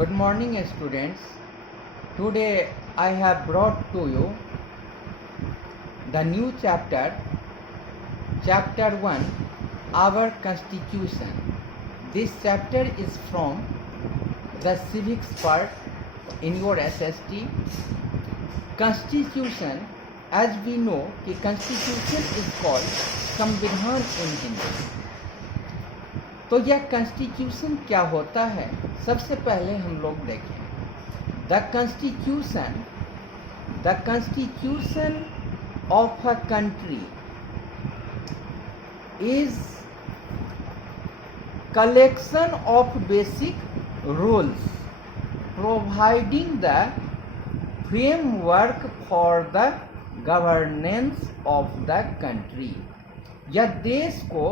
Good morning, students. Today I have brought to you the new chapter, Chapter 1, Our Constitution. This chapter is from the civics part in your SST. Constitution, as we know, कि Constitution is called संविधान in Hindi. तो यह constitution क्या होता है, सबसे पहले हम लोग देखें. The constitution of a country is collection of basic rules providing the framework for the governance of the country. यह देश को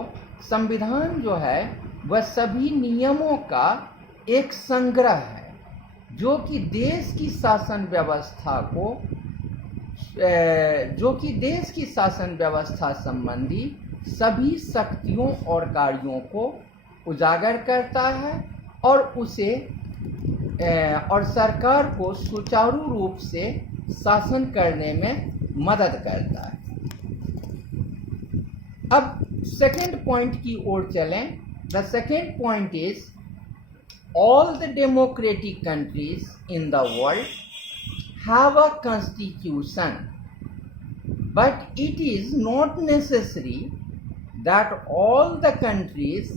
संविधान जो है वह सभी नियमों का एक संग्रह है जो कि देश की शासन व्यवस्था संबंधी सभी शक्तियों और कार्यों को उजागर करता है और उसे और सरकार को सुचारू रूप से शासन करने में मदद करता है. अब सेकेंड पॉइंट की ओर चलें. The second point is all the democratic countries in the world have a constitution, but it is not necessary that all the countries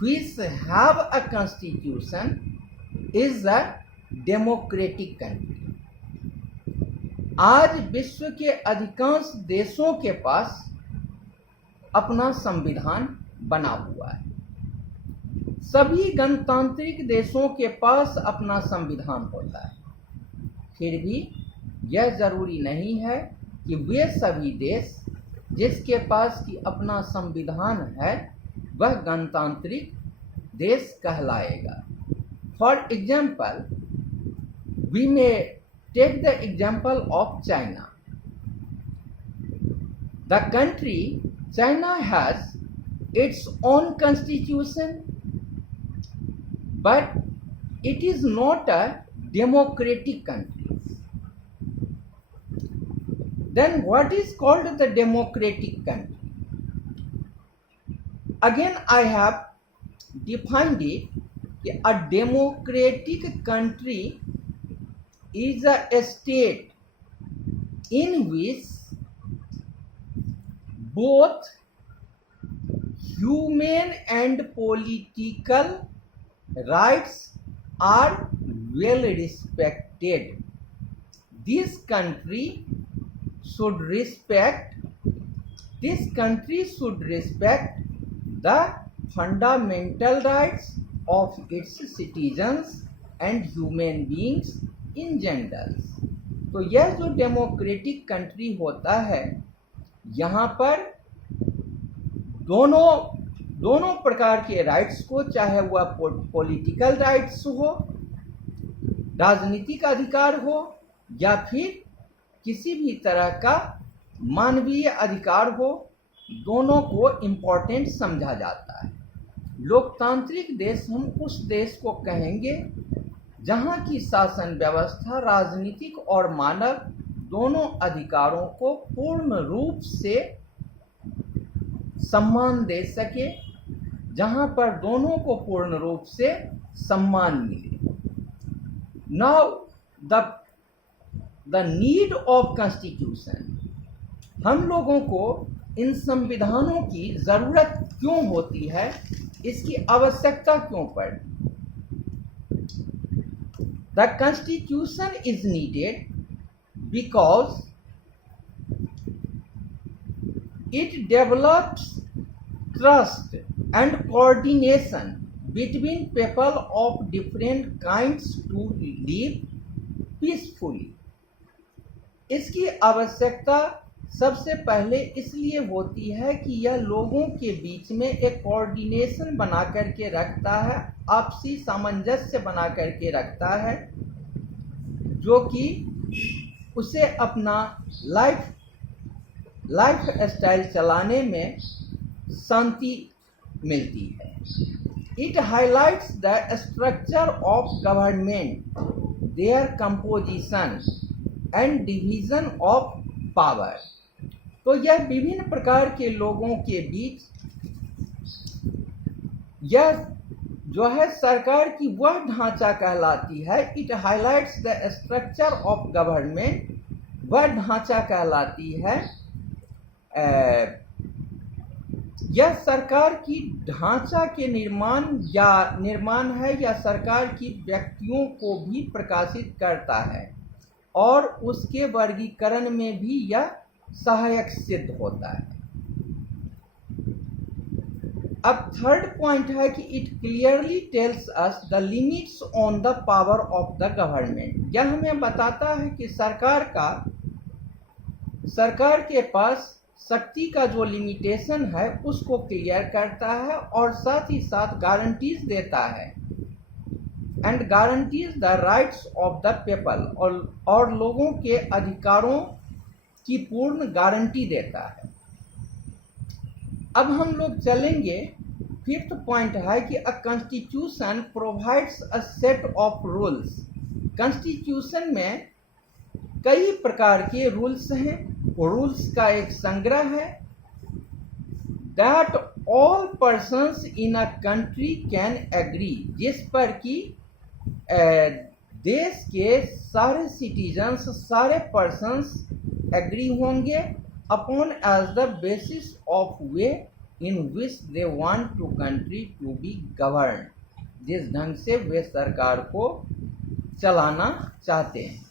which have a constitution is a democratic country. आज विश्व के अधिकांश देशों के पास अपना संविधान बना हुआ है. सभी गणतांत्रिक देशों के पास अपना संविधान होता है. फिर भी यह जरूरी नहीं है कि वे सभी देश जिसके पास कि अपना संविधान है वह गणतांत्रिक देश कहलाएगा. For example, we may take the example of China. The country China has its own constitution, but it is not a democratic country. Then what is called the democratic country? Again I have defined it. A democratic country is a state in which both human and political rights are well respected. This country should respect the fundamental rights of its citizens and human beings in general. तो यह जो democratic country होता है, यहाँ पर दोनों प्रकार के राइट्स को, चाहे वह पॉलिटिकल राइट्स हो, राजनीतिक अधिकार हो, या फिर किसी भी तरह का मानवीय अधिकार हो, दोनों को इम्पोर्टेंट समझा जाता है. लोकतांत्रिक देश हम उस देश को कहेंगे जहाँ की शासन व्यवस्था राजनीतिक और मानव दोनों अधिकारों को पूर्ण रूप से सम्मान दे सके, जहां पर दोनों को पूर्ण रूप से सम्मान मिले. Now the need of constitution. हम लोगों को इन संविधानों की जरूरत क्यों होती है, इसकी आवश्यकता क्यों पड़ती. The constitution is needed because it develops trust and coordination between people of different kinds to live peacefully. इसकी आवश्यकता सबसे पहले इसलिए होती है कि यह लोगों के बीच में एक कोऑर्डिनेशन बना करके रखता है, आपसी सामंजस्य बना करके रखता है, जो कि उसे अपना लाइफ स्टाइल चलाने में शांति मिलती है. It highlights the structure of government, their composition and division of power. तो यह विभिन्न प्रकार के लोगों के बीच यह जो है सरकार की वह ढांचा कहलाती है. It highlights the structure of government, वह ढांचा कहलाती है. यह सरकार की ढांचा के निर्माण है या सरकार की व्यक्तियों को भी प्रकाशित करता है और उसके वर्गीकरण में भी यह सहायक सिद्ध होता है. अब थर्ड पॉइंट है कि it clearly tells us the limits on the power of the government. यह हमें बताता है कि सरकार के पास शक्ति का जो लिमिटेशन है उसको क्लियर करता है और साथ ही साथ गारंटीज देता है. And guarantees the rights of the people, और लोगों के अधिकारों की पूर्ण गारंटी देता है. अब हम लोग चलेंगे. फिफ्थ पॉइंट है कि a constitution provides a set of rules. Constitution में कई प्रकार के रूल्स हैं. रूल्स का एक संग्रह है. That all persons in a country can agree, जिस पर कि देश के सारे सिटीजन्स, सारे पर्सन्स एग्री होंगे upon as the basis of way in which they want to country to be govern, जिस ढंग से वे सरकार को चलाना चाहते हैं.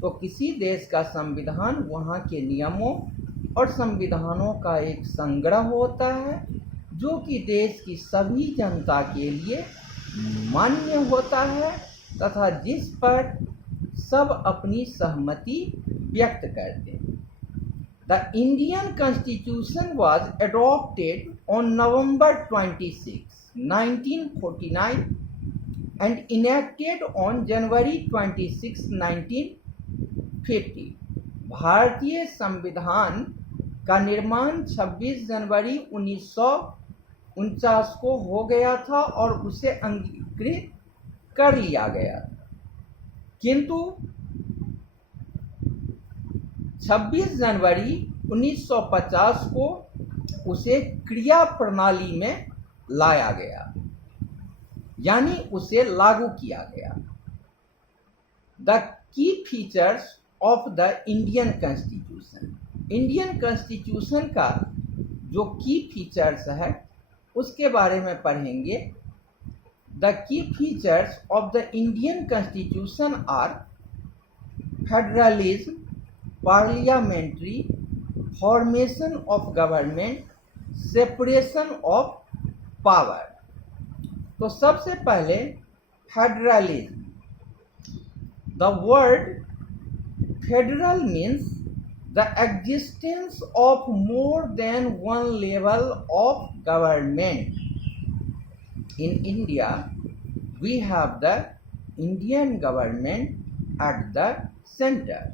तो किसी देश का संविधान वहाँ के नियमों और संविधानों का एक संग्रह होता है जो कि देश की सभी जनता के लिए मान्य होता है तथा जिस पर सब अपनी सहमति व्यक्त करते हैं. The Indian Constitution was adopted on November 26, 1949 and enacted on January 26, 1950. भारतीय संविधान का निर्माण 26 जनवरी 1949 को हो गया था और उसे अंगीकृत कर लिया गया. किंतु 26 जनवरी 1950 को उसे क्रिया प्रणाली में लाया गया, यानी उसे लागू किया गया. The key features of the Indian constitution. Indian constitution का जो की फीचर्स है उसके बारे में पढ़ेंगे. The key features of the Indian constitution are federalism, parliamentary, formation of government, separation of power. तो सबसे पहले federalism. The word federal means the existence of more than one level of government. In India we have the Indian government at the centre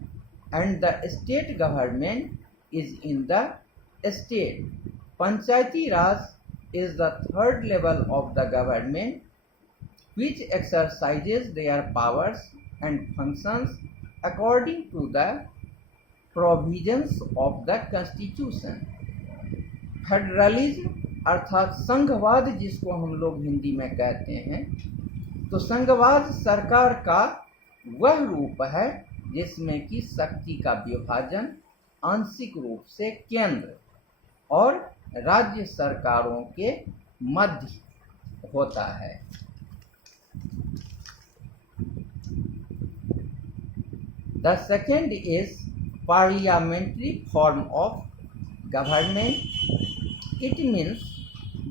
and the state government is in the state. Panchayati Raj is the third level of the government which exercises their powers and functions according to the provisions of the constitution. Federalism अर्थात संघवाद जिसको हम लोग हिंदी में कहते हैं, तो संघवाद सरकार का वह रूप है जिसमें कि शक्ति का विभाजन आंशिक रूप से केंद्र और राज्य सरकारों के मध्य होता है. The second is parliamentary form of government. It means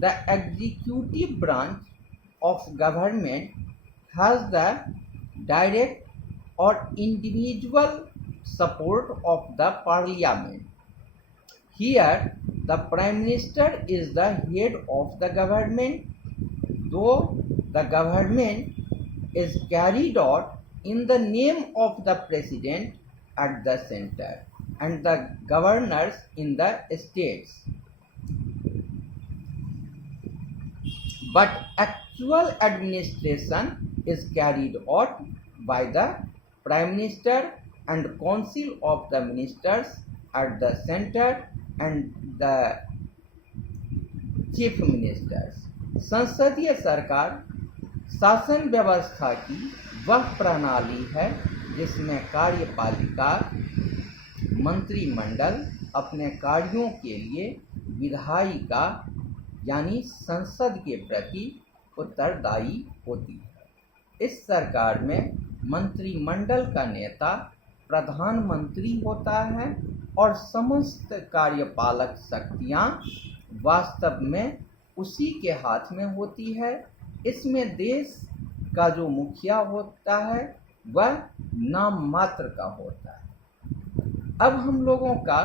the executive branch of government has the direct or individual support of the parliament. Here the prime minister is the head of the government, though the government is carried out in the name of the president at the center and the governors in the states. but actual administration is carried out by the Prime Minister and Council of the Ministers at the center and the Chief Ministers. संसदीय सरकार शासन व्यवस्था की वह प्रणाली है जिसमें कार्यपालिका मंत्रिमंडल अपने कार्यों के लिए विधायिका यानी संसद के प्रति उत्तरदायी होती है। इस सरकार में मंत्रिमंडल का नेता प्रधानमंत्री होता है और समस्त कार्यपालक शक्तियां वास्तव में उसी के हाथ में होती है। इसमें देश का जो मुखिया होता है वह नाम मात्र का होता है। अब हम लोगों का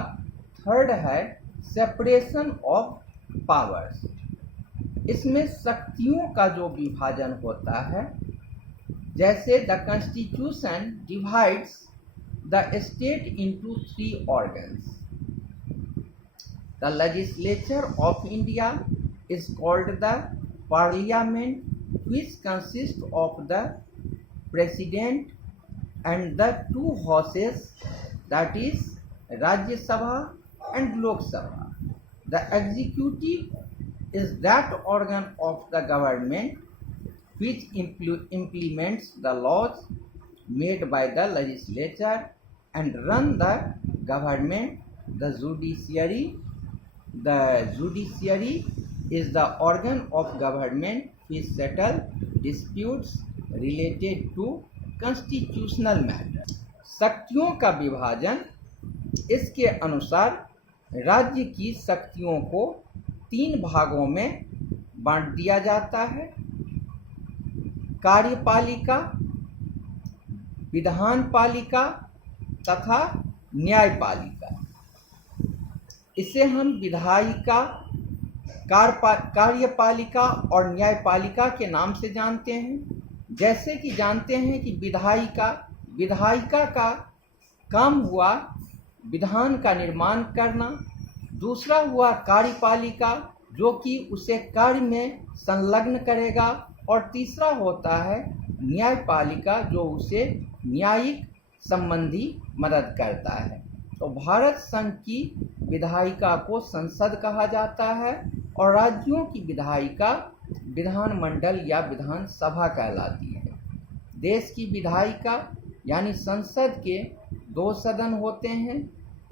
थर्ड है सेपरेशन ऑफ पावर्स। इसमें शक्तियों का जो विभाजन होता है, जैसे the constitution divides the state into 3 organs. The legislature of India is called the parliament, which consists of the president and the 2 houses, that is Rajya Sabha and Lok Sabha. The executive is that organ of the government which implements the laws made by the legislature and run the government. The judiciary is the organ of government which settle disputes related to constitutional matters. शक्तियों का विभाजन इसके अनुसार राज्य की शक्तियों को 3 भागों में बांट दिया जाता है। कार्यपालिका, विधानपालिका तथा न्यायपालिका। इसे हम विधायिका, कार्यपालिका और न्यायपालिका के नाम से जानते हैं। जैसे कि जानते हैं कि विधायिका का काम हुआ विधान का निर्माण करना, दूसरा हुआ कार्यपालिका जो कि उसे कार्य में संलग्न करेगा, और तीसरा होता है न्यायपालिका जो उसे न्यायिक संबंधी मदद करता है। तो भारत संघ की विधायिका को संसद कहा जाता है और राज्यों की विधायिका विधानमंडल या विधानसभा कहलाती है। देश की विधायिका यानी संसद के 2 सदन होते हैं,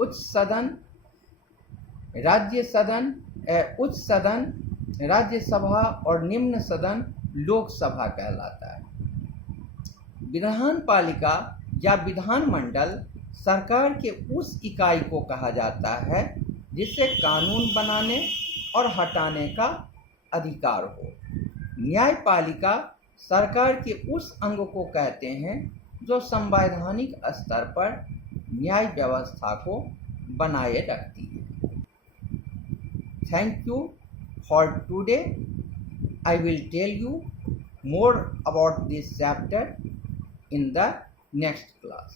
उच्च सदन, राज्यसभा और निम्न सदन लोकसभा कहलाता है। विधानपालिका या विधानमंडल सरकार के उस इकाई को कहा जाता है जिससे कानून बनाने और हटाने का अधिकार हो। न्यायपालिका सरकार के उस अंग को कहते हैं जो संवैधानिक स्तर पर न्याय व्यवस्था को बनाए रखती है। Thank you for today. I will tell you more about this chapter in the next class.